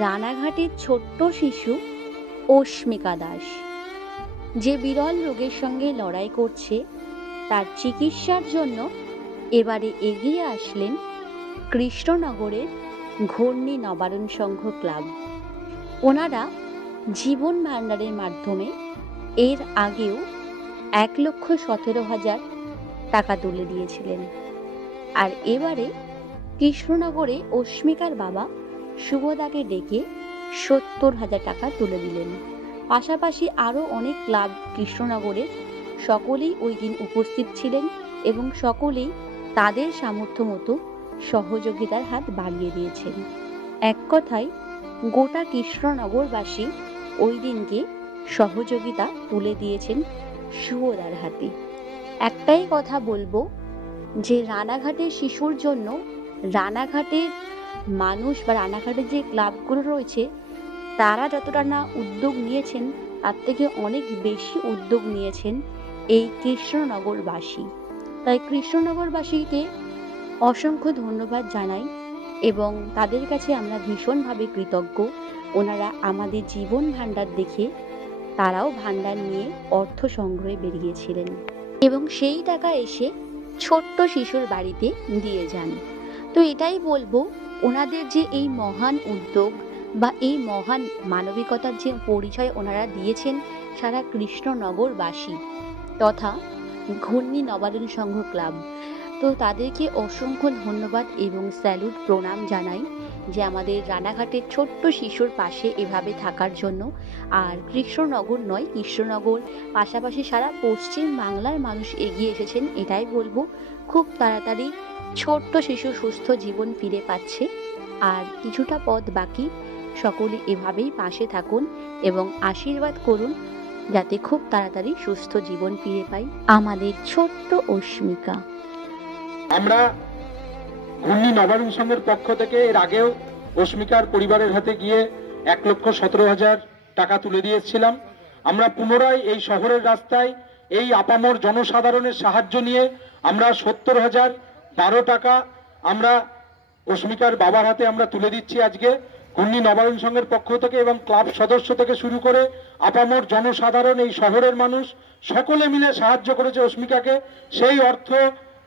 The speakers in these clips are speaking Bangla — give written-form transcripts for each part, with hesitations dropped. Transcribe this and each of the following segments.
রানাঘাটের ছোট্ট শিশু অস্মিকা দাস, যে বিরল রোগের সঙ্গে লড়াই করছে, তার চিকিৎসার জন্য এবারে এগিয়ে আসলেন কৃষ্ণনগরের ঘূর্ণি নবারণ সংঘ ক্লাব। ওনারা জীবন ভাণ্ডারের মাধ্যমে এর আগেও 1,17,000 টাকা তুলে দিয়েছিলেন। আর এবারে কৃষ্ণনগরে অস্মিকার বাবা শুভদাকে ডেকে 70,000 টাকা তুলে দিলেন। পাশাপাশি আরও অনেক ক্লাব কৃষ্ণনগরের সকলেই ওই দিন উপস্থিত ছিলেন এবং সকলেই তাদের সামর্থ্য মতো সহযোগিতার হাত বাড়িয়ে দিয়েছেন। এক কথায় গোটা কৃষ্ণনগরবাসী ওই দিনকে সহযোগিতা তুলে দিয়েছেন শুভদার হাতে। একটাই কথা বলবো যে রানাঘাটের শিশুর জন্য রানাঘাটের মানুষ বা রানাঘাটের যে ক্লাবগুলো রয়েছে তারা যতটা না উদ্যোগ নিয়েছেন তার থেকে অনেক বেশি উদ্যোগ নিয়েছেন এই কৃষ্ণনগরবাসী। তাই কৃষ্ণনগরবাসীকে অসংখ্য ধন্যবাদ জানাই এবং তাদের কাছে আমরা ভীষণভাবে কৃতজ্ঞ। ওনারা আমাদের জীবন ভাণ্ডার দেখে তারাও ভাণ্ডার নিয়ে অর্থ সংগ্রহে বেরিয়েছিলেন এবং সেই টাকা এসে ছোট্ট শিশুর বাড়িতে দিয়ে যান। তো এটাই বলবো, ওনাদের যে এই মহান উদ্যোগ বা এই মহান মানবিকতার যে পরিচয় ওনারা দিয়েছেন সারা কৃষ্ণনগরবাসী তথা ঘূর্ণি নবারণ সংঘ ক্লাব, তো তাদেরকে অসংখ্য ধন্যবাদ এবং স্যালুট প্রণাম জানাই যে আমাদের রানাঘাটের ছোট্ট শিশুর পাশে এভাবে থাকার জন্য। আর কৃষ্ণনগর নয়, কৃষ্ণনগর পাশাপাশি সারা পশ্চিম বাংলার মানুষ এগিয়ে এসেছেন। এটাই বলবো, খুব তাড়াতাড়ি ছোট্ট শিশু সুস্থ জীবন ফিরে পাচ্ছে আর কিছুটা পথ বাকি। সকলে এভাবেই পাশে থাকুন এবং আশীর্বাদ করুন যাতে খুব তাড়াতাড়ি সুস্থ জীবন ফিরে পাই আমাদের ছোট্ট অস্মিকা। আমরা ঘূর্ণি নবারণ সংঘের পক্ষ থেকে এর আগেও অস্মিকার পরিবারের হাতে গিয়ে 1,17,000 টাকা তুলে দিয়েছিলাম। আমরা পুনরায় এই শহরের রাস্তায় এই আপামর জনসাধারণের সাহায্য নিয়ে আমরা 70,012 টাকা আমরা অস্মিকার বাবার হাতে আমরা তুলে দিচ্ছি আজকে ঘূর্ণি নবারণ সংঘের পক্ষ থেকে, এবং ক্লাব সদস্য থেকে শুরু করে আপামর জনসাধারণ এই শহরের মানুষ সকলে মিলে সাহায্য করেছে অস্মিকাকে। সেই অর্থ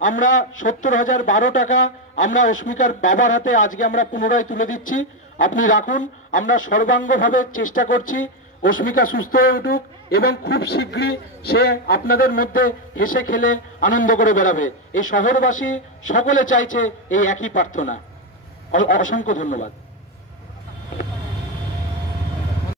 আমরা 70,012 টাকা আমরা অস্মিকার বাবার হাতে আজকে আমরা পুনরায় তুলে দিচ্ছি। আপনি রাখুন, আমরা সর্বাঙ্গভাবে চেষ্টা করছি অস্মিকা সুস্থ হয়ে উঠুক এবং খুব শীঘ্রই সে আপনাদের মধ্যে হেসে খেলে আনন্দ করে বেড়াবে। এই শহরবাসী সকলে চাইছে এই একই প্রার্থনা। অসংখ্য ধন্যবাদ।